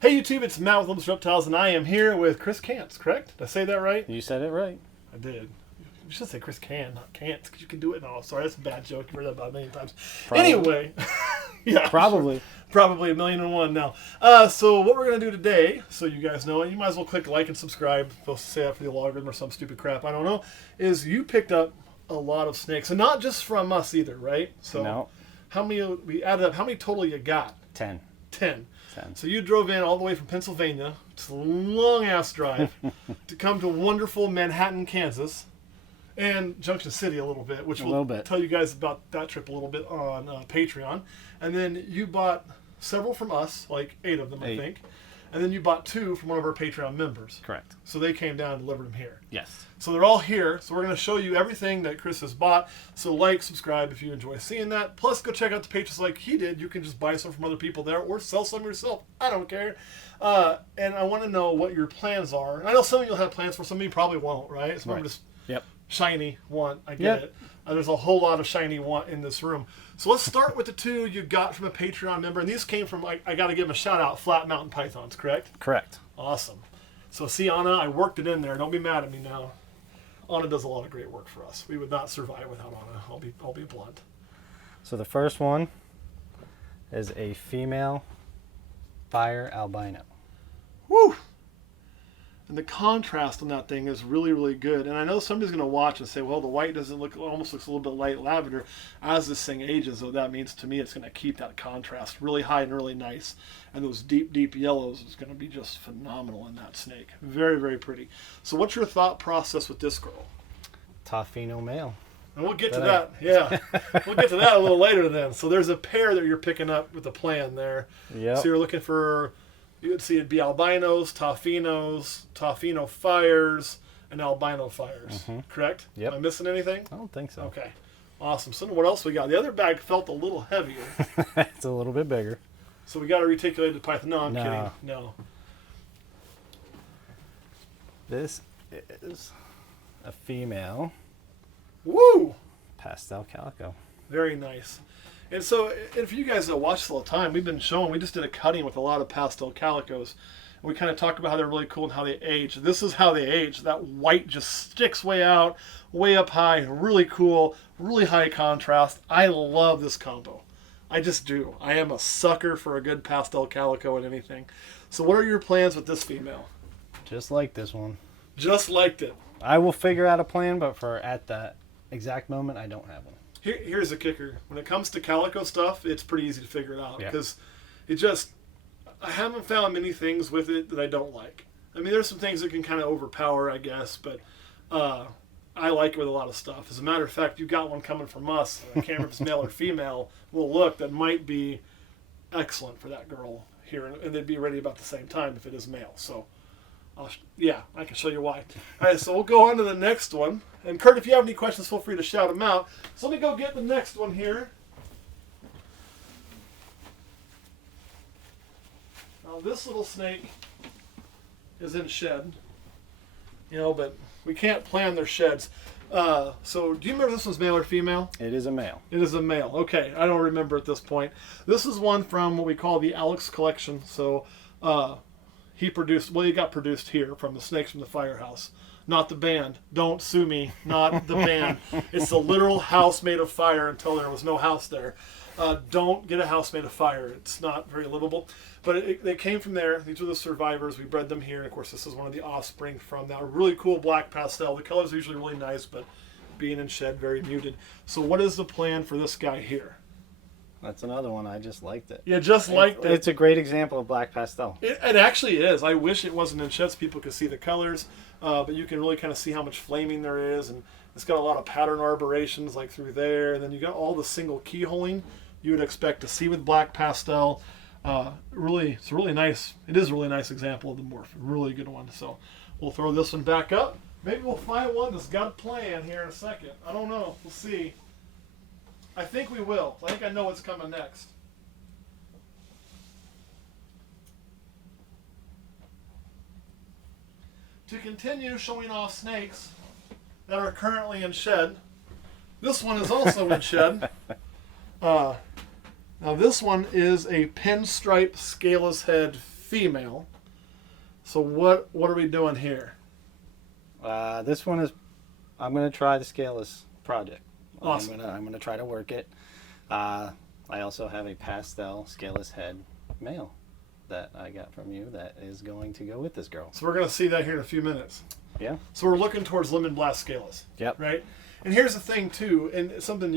Hey YouTube, it's Matt with Olympus Reptiles, and I am here with Chris Cantz, correct? Did I say that right? You said it right. I did. You should say Chris Can, not Cantz, because you can do it now. Sorry, that's a bad joke. You've heard that about a million times. Probably. Anyway. Yeah. Probably. Sure. Probably 1,000,001 now. So what we're going to do today, so you guys know, and you might as well click like and subscribe. I'm supposed to say that for the logarithm or some stupid crap, I don't know, is you picked up a lot of snakes, and not just from us either, right? So No. how many, we added up, how many total you got? 10. 10. 10. So you drove in all the way from Pennsylvania, it's a long-ass drive, to come to wonderful Manhattan, Kansas, and Junction City a little bit, which we'll tell you guys about that trip a little bit on Patreon. And then you bought several from us, like 8 of them, I think. And then you bought 2 from one of our Patreon members. Correct. So they came down and delivered them here. Yes. So they're all here. So we're going to show you everything that Chris has bought. So like, subscribe if you enjoy seeing that. Plus, go check out the pages like he did. You can just buy some from other people there or sell some yourself. I don't care. And I want to know what your plans are. I know some of you will have plans for, some of you probably won't, right? Some of them just shiny want. I get it. There's a whole lot of shiny want in this room. So let's start with the 2 you got from a Patreon member. And these came from, I got to give them a shout out, Flat Mountain Pythons, correct? Correct. Awesome. So see, Anna, I worked it in there. Don't be mad at me now. Anna does a lot of great work for us. We would not survive without Anna. I'll be blunt. So the first one is a female fire albino. Woo! And the contrast on that thing is really, really good. And I know somebody's going to watch and say, well, the white doesn't look, almost looks a little bit light lavender. As this thing ages, though, that means to me it's going to keep that contrast really high and really nice. And those deep, deep yellows is going to be just phenomenal in that snake. Very, very pretty. So what's your thought process with this girl? Toffino male. And we'll get to that. Yeah. We'll get to that a little later then. So there's a pair that you're picking up with the plan there. Yep. So you're looking for... You would see it'd be albinos, Toffinos, Toffino fires, and albino fires. Correct? Yep. Am I missing anything? I don't think so. Okay. Awesome. So what else we got? The other bag felt a little heavier. It's a little bit bigger. So we got a reticulated python. No, I'm kidding. No. This is a female. Woo! Pastel calico. Very nice. And so, and for you guys that watch this all the time, we just did a cutting with a lot of pastel calicos. And we kind of talk about how they're really cool and how they age. This is how they age. That white just sticks way out, way up high, really cool, really high contrast. I love this combo. I just do. I am a sucker for a good pastel calico and anything. So what are your plans with this female? Just like this one. Just liked it. I will figure out a plan, but for at that exact moment, I don't have one. Here's the kicker. When it comes to calico stuff, it's pretty easy to figure it out because I haven't found many things with it that I don't like. I mean, there's some things that can kind of overpower, I guess, but I like it with a lot of stuff. As a matter of fact, you've got one coming from us. I can't remember if it's male or female. We'll look. That might be excellent for that girl here, and they'd be ready about the same time if it is male. So, I can show you why. All right, so we'll go on to the next one. And Kurt, if you have any questions, feel free to shout them out. So let me go get the next one here. Now this little snake is in shed, but we can't plan their sheds. So do you remember this one's male or female? It is a male. It is a male. Okay, I don't remember at this point. This is one from what we call the Alex collection. So he got produced here from the Snakes from the Firehouse. Not the band. Don't sue me. Not the band. It's a literal house made of fire until there was no house there. Don't get a house made of fire. It's not very livable. But they came from there. These were the survivors. We bred them here. And of course, this is one of the offspring from that really cool black pastel. The colors are usually really nice, but being in shed, very muted. So what is the plan for this guy here? That's another one. I just liked it. Yeah, liked it. It's a great example of black pastel. It actually is. I wish it wasn't in sheds. People could see the colors, but you can really kind of see how much flaming there is, and it's got a lot of pattern arbораtions like through there, and then you got all the single keyholing you would expect to see with black pastel. It's really nice. It is a really nice example of the morph. Really good one. So we'll throw this one back up. Maybe we'll find one that's got a plan here in a second. I don't know. We'll see. I think we will. I think I know what's coming next. To continue showing off snakes that are currently in shed, this one is also in shed. Now this one is a pinstripe scaleless head female. So what are we doing here? This one is, I'm going to try the Scaleless project. Awesome. I'm gonna try to work it. I also have a Pastel Scaleless head male that I got from you that is going to go with this girl. So we're going to see that here in a few minutes. Yeah. So we're looking towards Lemon Blast Scaleless. Yep. Right? And here's the thing, too, and it's something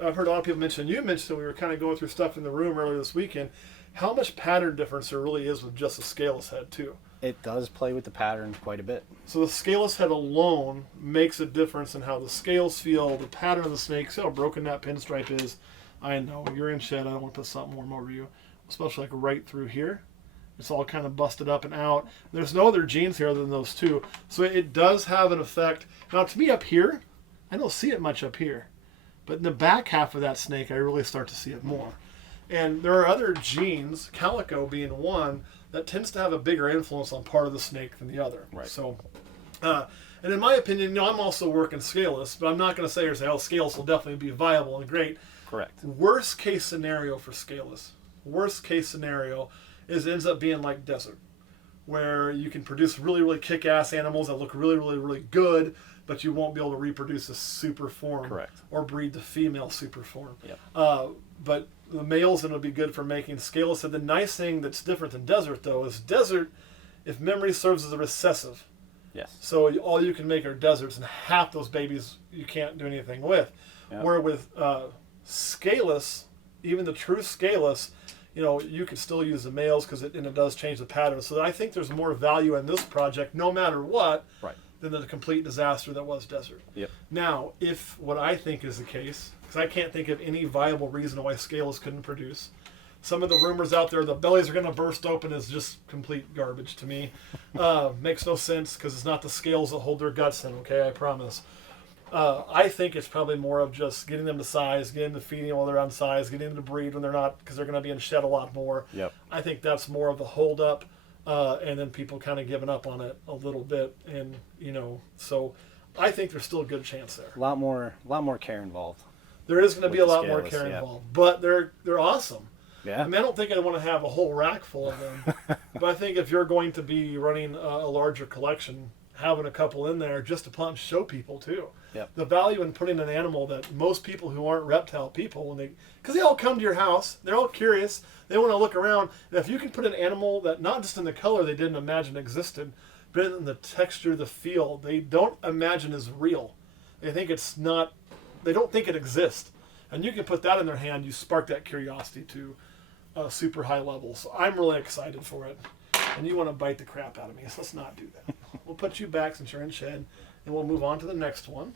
I've heard a lot of people mention. You mentioned we were kind of going through stuff in the room earlier this weekend, how much pattern difference there really is with just a Scaleless head, too. It does play with the pattern quite a bit. So the Scaleless head alone makes a difference in how the scales feel, the pattern of the snake, see how broken that pinstripe is. I know, you're in shed, I don't want to put something warm over you, especially like right through here. It's all kind of busted up and out. There's no other genes here other than those two. So it does have an effect. Now, to me up here, I don't see it much up here. But in the back half of that snake, I really start to see it more. And there are other genes, calico being one, that tends to have a bigger influence on part of the snake than the other. Right. So, and in my opinion, I'm also working Scaleless, but I'm not going to say, Scaleless will definitely be viable and great. Correct. Worst case scenario for Scaleless. Worst case scenario is it ends up being like desert, where you can produce really, really kick-ass animals that look really, really, really good, but you won't be able to reproduce a super form. Correct. Or breed the female super form. Yep. But the males then would be good for making Scaleless. And the nice thing that's different than desert, though, is desert, if memory serves, as a recessive. Yes. So all you can make are deserts, and half those babies you can't do anything with. Yep. Where with Scaleless, even the true Scaleless, you can still use the males because it does change the pattern. So I think there's more value in this project, no matter what, right, than the complete disaster that was desert. Yep. Now, if what I think is the case, because I can't think of any viable reason why Scaleless couldn't produce. Some of the rumors out there, the bellies are going to burst open, is just complete garbage to me. Makes no sense because it's not the scales that hold their guts in, okay? I promise. I think it's probably more of just getting them to size, getting them to feeding while they're on size, getting them to breed when they're not, because they're going to be in shed a lot more. Yep. I think that's more of the hold up, and then people kind of giving up on it a little bit, and so I think there's still a good chance there. A lot more care involved. There is going to be a lot more Scaleless, care yeah. involved, but they're awesome. Yeah. I mean, I don't think I want to have a whole rack full of them, but I think if you're going to be running a larger collection, having a couple in there just to show people too. Yep. The value in putting an animal that most people who aren't reptile people, because they all come to your house, they're all curious, they want to look around, and if you can put an animal that not just in the color they didn't imagine existed, but in the texture, the feel, they don't imagine is real. They think it's not. They don't think it exists, and you can put that in their hand. You spark that curiosity to a super high level. So I'm really excited for it. And you want to bite the crap out of me, so let's not do that. We'll put you back since you're in shed, and we'll move on to the next one.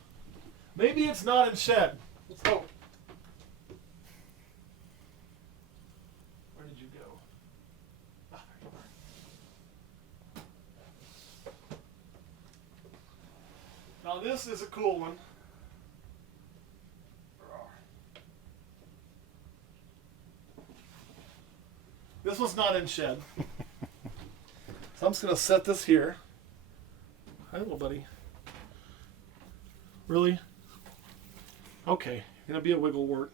Maybe it's not in shed. Let's hope. Where did you go? Ah, there you are. Now this is a cool one. This one's not in shed. So I'm just going to set this here. Hi, little buddy. Really? Okay, you're going to be a wigglewort.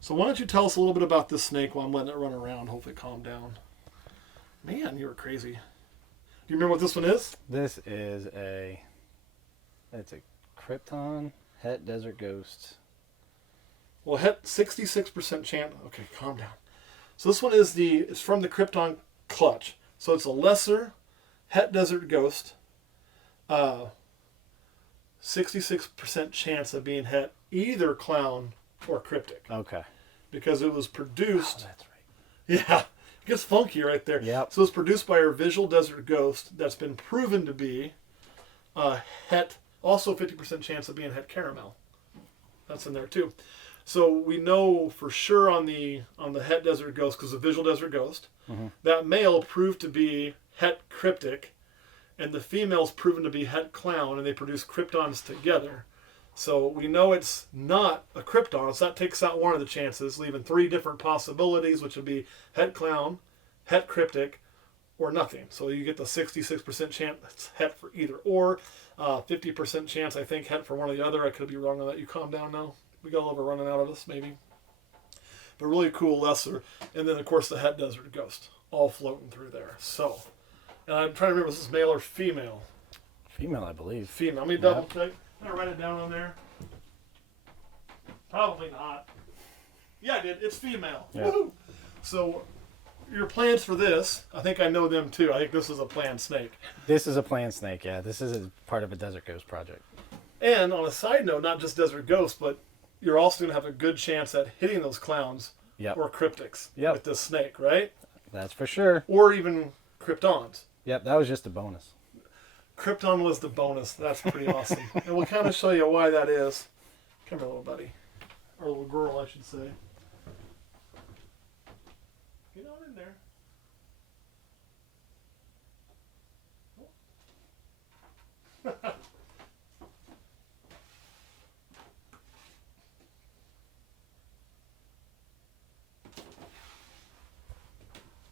So why don't you tell us a little bit about this snake while I'm letting it run around. Hopefully calm down. Man, you were crazy. Do you remember what this one is? This is it's a Krypton Het Desert Ghost. Well, Het 66% chance. Okay, calm down. So this one is it's from the Krypton clutch. So it's a lesser Het Desert Ghost. 66% chance of being Het, either clown or cryptic. Okay. Because it was produced. Oh, that's right. Yeah, it gets funky right there. Yep. So it's produced by our visual desert ghost that's been proven to be Het. Also 50% chance of being Het caramel. That's in there too. So we know for sure on the Het Desert Ghost, because the visual desert ghost, that male proved to be Het cryptic, and the female's proven to be Het clown, and they produce Kryptons together. So we know it's not a Krypton, so that takes out one of the chances, leaving three different possibilities, which would be Het clown, Het cryptic, or nothing. So you get the 66% chance it's Het for either or, 50% chance I think Het for one or the other. I could be wrong on that. You calm down now. We got a little bit running out of this, maybe. But really cool lesser. And then, of course, the Het Desert Ghost. all floating through there. So, and I'm trying to remember, was this male or female? Female, I believe. Female. Let me double check. Can I write it down on there? Probably not. Yeah, I did. It's female. Yeah. Woohoo! So, your plans for this, I think I know them too. I think this is a planned snake. This is a planned snake, yeah. This is a part of a Desert Ghost project. And on a side note, not just Desert Ghost, but you're also going to have a good chance at hitting those clowns or cryptics with this snake, right? That's for sure. Or even Kryptons. Yep, that was just a bonus. Krypton was the bonus. That's pretty awesome. And we'll kind of show you why that is. Come here, little buddy. Or little girl, I should say. Get on in there.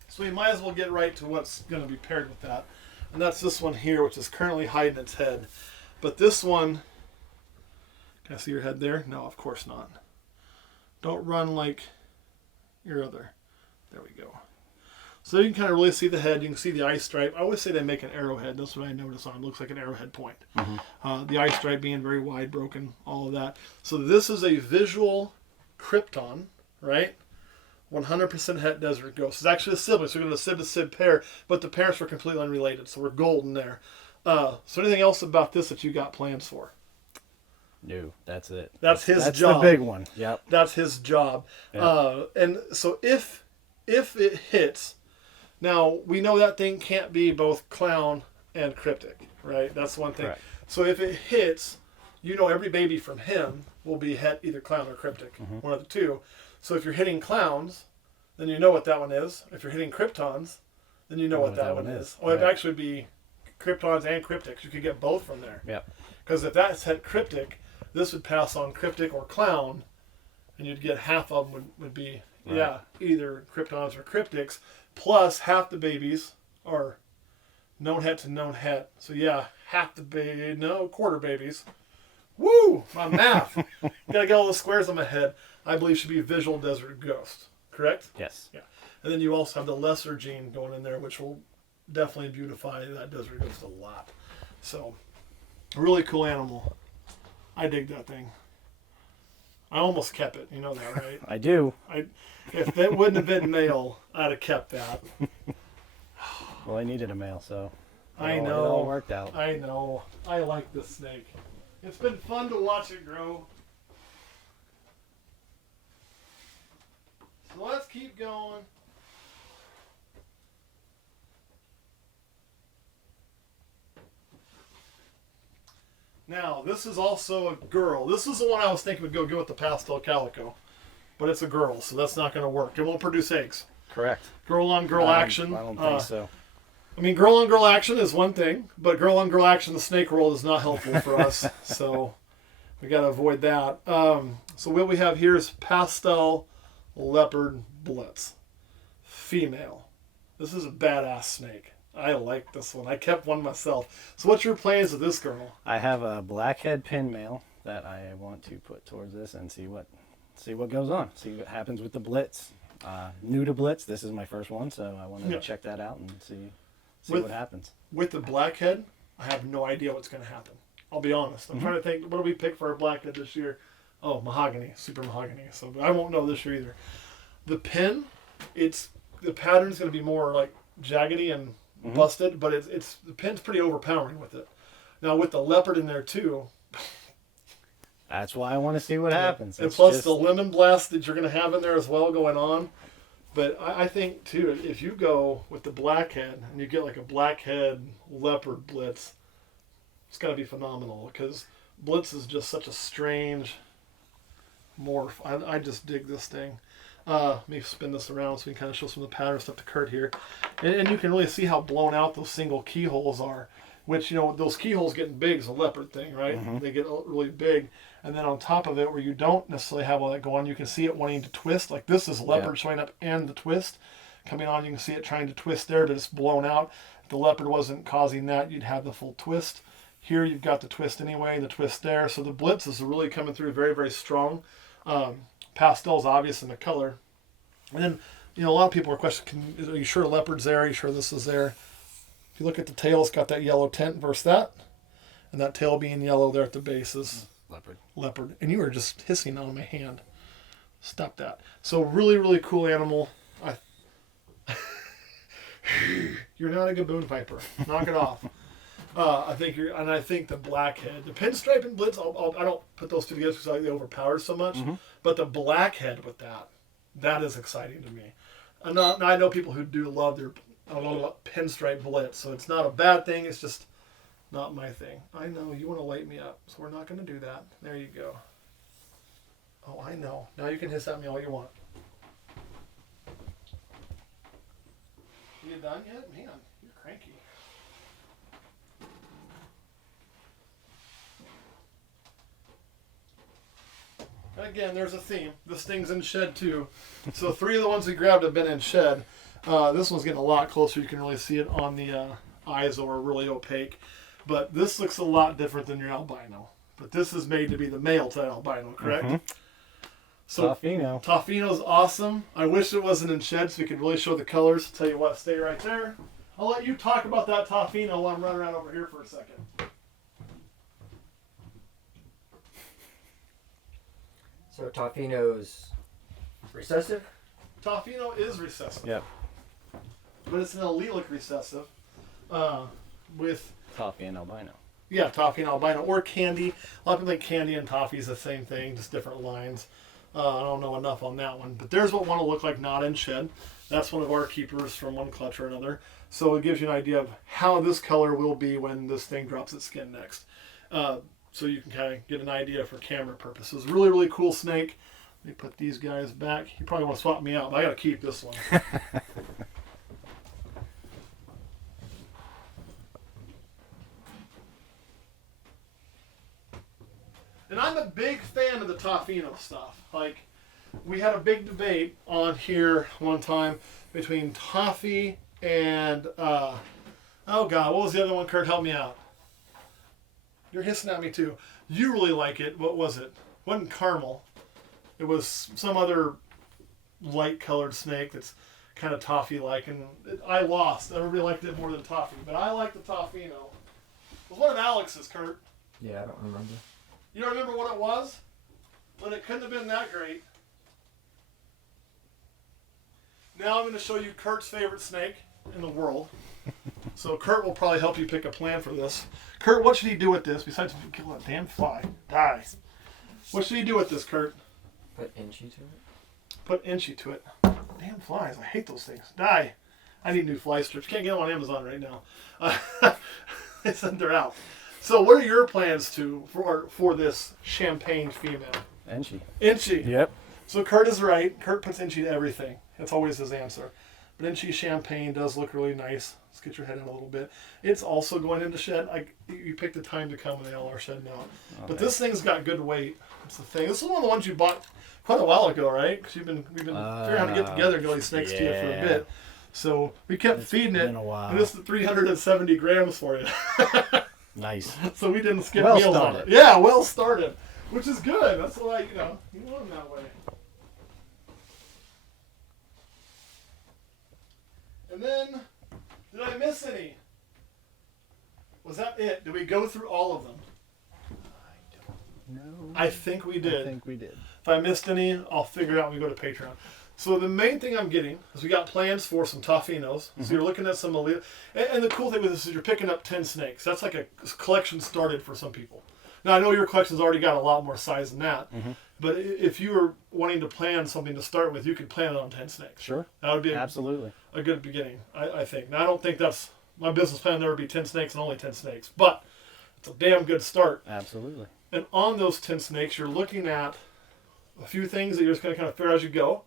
So we might as well get right to what's going to be paired with that. And that's this one here, which is currently hiding its head. But this one, can I see your head there? No, of course not. Don't run like your other. There we go. So you can kind of really see the head. You can see the eye stripe. I always say they make an arrowhead. That's what I noticed on it. It looks like an arrowhead point. The eye stripe being very wide, broken, all of that. So this is a visual Krypton, right? 100% het Desert Ghost. It's actually a sibling, so we're going to Sib to Sib pair, but the parents were completely unrelated, so we're golden there. So anything else about this that you got plans for? No, that's it. That's his job. That's the big one. Yep. That's his job. Yep. And so if it hits, now we know that thing can't be both clown and cryptic, right? That's one thing. Correct. So if it hits, you know every baby from him will be het either clown or cryptic, one of the two. So if you're hitting clowns, then you know what that one is. If you're hitting Kryptons, then you know what that one is. Or it would actually be Kryptons and cryptics. You could get both from there. Yep. Because if that's het cryptic, this would pass on cryptic or clown, and you'd get half of them would be either Kryptons or cryptics, plus half the babies are known het to known het. So half the quarter babies. Woo! My math. Gotta get all the squares on my head. I believe should be visual Desert Ghost. Correct? Yes. Yeah. And then you also have the lesser gene going in there, which will definitely beautify that Desert Ghost a lot. So, a really cool animal. I dig that thing. I almost kept it. You know that, right? I do. If that wouldn't have been male, I'd have kept that. Well, I needed a male, so I know. It all worked out. I know. I like this snake. It's been fun to watch it grow. So let's keep going. Now, this is also a girl. This is the one I was thinking would go good with the pastel calico. But it's a girl, so that's not going to work. It won't produce eggs. Correct. Girl on girl action. I don't think so. I mean, girl on girl action is one thing, but girl on girl action in the snake world is not helpful for us. So we got to avoid that. So what we have here is pastel leopard blitz. Female. This is a badass snake. I like this one. I kept one myself. So what's your plans with this girl? I have a blackhead pin male that I want to put towards this and see what goes on. See what happens with the blitz. New to blitz. This is my first one, so I wanted to check that out and see what happens. With the blackhead, I have no idea what's going to happen. I'll be honest. I'm trying to think, what do we pick for our blackhead this year? Oh, mahogany. Super mahogany. So I won't know this year either. The pin, the pattern's going to be more like jaggedy and busted, but it's the pin's pretty overpowering with it. Now with the leopard in there too. That's why I want to see what happens. And plus the lemon blast that you're going to have in there as well going on. But I think too, if you go with the blackhead and you get like a blackhead leopard blitz, it's got to be phenomenal because blitz is just such a strange morph. I just dig this thing. Let me spin this around so we can kind of show some of the pattern stuff to Kurt here. And you can really see how blown out those single keyholes are, which, those keyholes getting big is a leopard thing, right? They get really big. And then on top of it, where you don't necessarily have all that going on, you can see it wanting to twist. Like this is leopard showing up and the twist coming on. You can see it trying to twist there, but it's blown out. If the leopard wasn't causing that, you'd have the full twist. Here you've got the twist anyway, the twist there. So the blitz is really coming through very, very strong. Pastel's obvious in the color. And then a lot of people are questioning, are you sure leopard's there? Are you sure this is there? If you look at the tail, it's got that yellow tint versus that. And that tail being yellow there at the base is leopard. And you were just hissing on my hand. Stop that. So really, really cool animal. You're not a gaboon viper. Knock it off. I think the blackhead, the pinstripe and blitz, I don't put those two together because I think they overpowered so much. But the blackhead with that is exciting to me. I know people who do love their pinstripe blitz, so it's not a bad thing. It's just not my thing. I know you want to light me up, so we're not going to do that. There you go. Oh, I know. Now you can hiss at me all you want. You done yet? Man, you're cranky. Again, there's a theme. This thing's in shed too. So 3 of the ones we grabbed have been in shed. This one's getting a lot closer. You can really see it on the eyes that were really opaque. But this looks a lot different than your albino. But this is made to be the male to albino, correct? So Toffino. Toffino's awesome. I wish it wasn't in shed so we could really show the colors. Tell you what, stay right there. I'll let you talk about that Toffino while I'm running around over here for a second. So Toffino's recessive? Toffino is recessive. Yep. But it's an allelic recessive with... Toffee and albino. Yeah, toffee and albino. Or candy. A lot of people think candy and toffee is the same thing, just different lines. I don't know enough on that one. But there's what one will look like not in shed. That's one of our keepers from one clutch or another. So it gives you an idea of how this color will be when this thing drops its skin next. So you can kind of get an idea for camera purposes. Really, really cool snake. Let me put these guys back. You probably want to swap me out, but I got to keep this one. And I'm a big fan of the Toffino stuff. Like, we had a big debate on here one time between Toffee and, oh God, what was the other one, Kurt? Help me out. You're hissing at me too. You really like it. What was it? It wasn't caramel. It was some other light colored snake that's kind of toffee-like. And I lost. Everybody liked it more than Toffee. But I like the Toffino. It was one of Alex's, Kurt. Yeah, I don't remember. You don't remember what it was? But it couldn't have been that great. Now I'm going to show you Kurt's favorite snake in the world. So Kurt will probably help you pick a plan for this. Kurt, what should he do with this besides kill that damn fly? Die. What should he do with this, Kurt? Put inchy to it. Put inchy to it. Damn flies. I hate those things. Die. I need new fly strips. Can't get them on Amazon right now. They said they're out. So what are your plans for this champagne female? Inchy. Inchy. Yep. So Kurt is right. Kurt puts inchy to everything. That's always his answer. But inchy champagne does look really nice. Let's get your head in a little bit. It's also going into shed. You picked the time to come and they all are shed now. Okay. But this thing's got good weight. That's the thing. This is one of the ones you bought quite a while ago, right? Because we've been figuring out to get together and get all these snakes to you for a bit. So we kept feeding it. And this is 370 grams for you. Nice. So we didn't skip well meals started. on it. Yeah, well started. Which is good. That's why, you want them that way. And then, did I miss any? Was that it? Did we go through all of them? No. I think we did. I think we did. If I missed any, I'll figure it out when we go to Patreon. So the main thing I'm getting is we got plans for some Toffinos. So you're looking at some and the cool thing with this is you're picking up 10 snakes. That's like a collection started for some people. Now I know your collection's already got a lot more size than that. But if you were wanting to plan something to start with, you could plan it on 10 snakes. Sure. That would be absolutely a good beginning, I think. Now I don't think that's my business plan. There would be 10 snakes and only 10 snakes, but it's a damn good start. Absolutely. And on those 10 snakes, you're looking at a few things that you're just going to kind of figure as you go.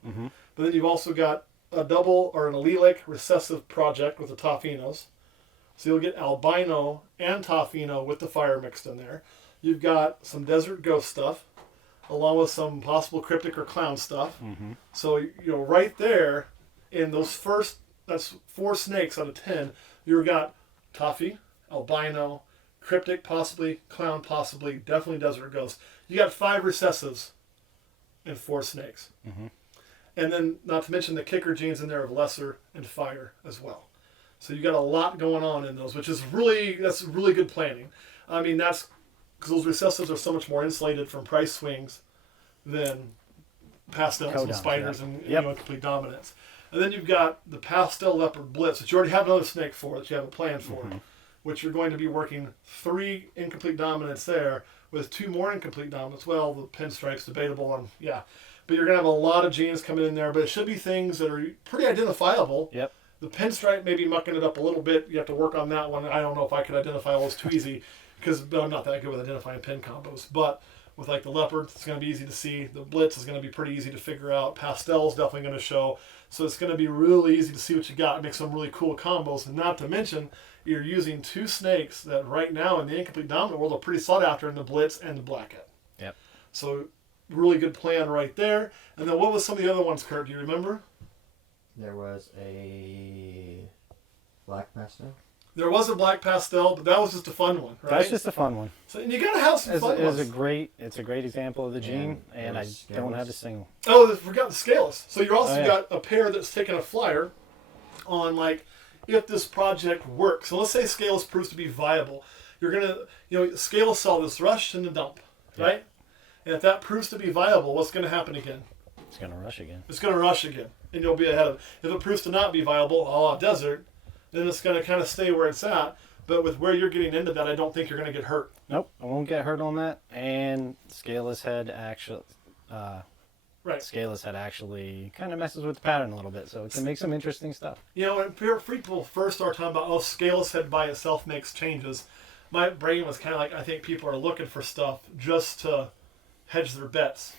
But then you've also got a double or an allelic recessive project with the Toffinos. So you'll get albino and Toffino with the fire mixed in there. You've got some desert ghost stuff, along with some possible cryptic or clown stuff. So right there, in those that's 4 snakes out of 10, you've got Toffee, albino, cryptic possibly, clown possibly, definitely desert ghost. You got 5 recessives and 4 snakes. And then, not to mention the kicker genes in there of lesser and fire as well. So you got a lot going on in those, which is that's really good planning. I mean, that's because those recessives are so much more insulated from price swings than pastels and spiders and complete dominance. And then you've got the pastel leopard blitz, which you already have another snake for, that you have a plan for, which you're going to be working 3 incomplete dominance there with 2 more incomplete dominance. Well, the pinstripe's debatable on, but you're going to have a lot of genes coming in there, but it should be things that are pretty identifiable. Yep. The pinstripe may be mucking it up a little bit. You have to work on that one. I don't know if I could identify all those too easy because I'm not that good with identifying pin combos. But with like the leopard, it's going to be easy to see. The blitz is going to be pretty easy to figure out. Pastel is definitely going to show. So it's going to be really easy to see what you got and make some really cool combos. And not to mention, you're using 2 snakes that right now in the incomplete dominant world are pretty sought after in the blitz and the blackhead. Yep. So really good plan right there. And then what was some of the other ones, Kurt? Do you remember? There was a black pastel. There was a black pastel, but that was just a fun one, right? That's just a fun one. So and you gotta have some fun ones. It's a great example of the gene, and I don't have a single. Oh, I forgot the Scaleless. So you're also got a pair that's taking a flyer on like if this project works. So let's say Scaleless proves to be viable. You're gonna, Scaleless saw this rush and the dump, right? And if that proves to be viable, what's going to happen again? It's going to rush again. It's going to rush again, and you'll be ahead of it. If it proves to not be viable, a la desert, then it's going to kind of stay where it's at. But with where you're getting into that, I don't think you're going to get hurt. Nope, I won't get hurt on that. And Scaleless head actually kind of messes with the pattern a little bit, so it can make some interesting stuff. When people first start talking about, Scaleless head by itself makes changes, my brain was kind of like, I think people are looking for stuff just to hedge their bets.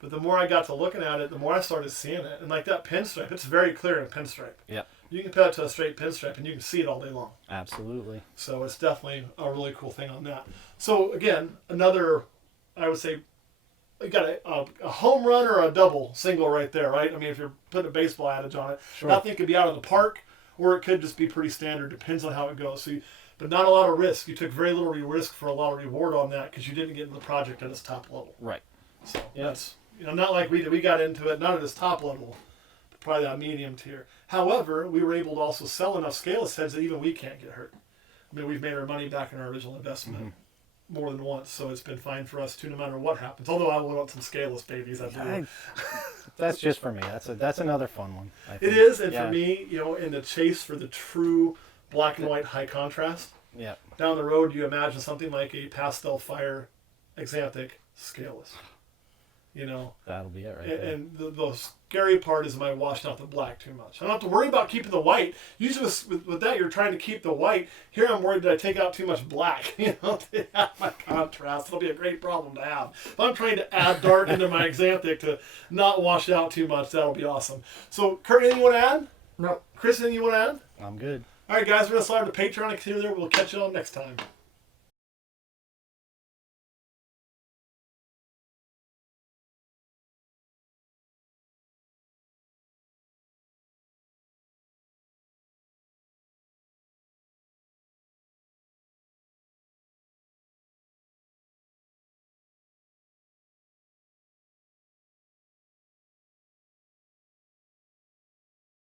But the more I got to looking at it, the more I started seeing it. And like that pinstripe, it's very clear in pinstripe. Yep. You can put it to a straight pinstripe and you can see it all day long. Absolutely. So it's definitely a really cool thing on that. So again, another, I would say, you got a home run or a double single right there, right? I mean, if you're putting a baseball adage on it, that thing could be out of the park or it could just be pretty standard. Depends on how it goes. But not a lot of risk. You took very little risk for a lot of reward on that because you didn't get into the project at its top level. Right. So that's not like we did. We got into it not at its top level, but probably that medium tier. However, we were able to also sell enough Scaleless heads that even we can't get hurt. I mean, we've made our money back in our original investment more than once, so it's been fine for us too, no matter what happens. Although I want some Scaleless babies. That's just for me. That's another fun one. I think. It is, and for me, in the chase for the true black and white high contrast. Yeah. Down the road, you imagine something like a pastel fire xanthic Scaleless. That'll be it right there. And the scary part is, am I washed out the black too much? I don't have to worry about keeping the white. Usually with that, you're trying to keep the white. Here I'm worried that I take out too much black, to have my contrast. It'll be a great problem to have. If I'm trying to add dark into my xanthic to not wash out too much, that'll be awesome. So, Kurt, anything you want to add? No. Chris, anything you want to add? I'm good. All right, guys, we're going to slide to Patreon and continue there. We'll catch you all next time.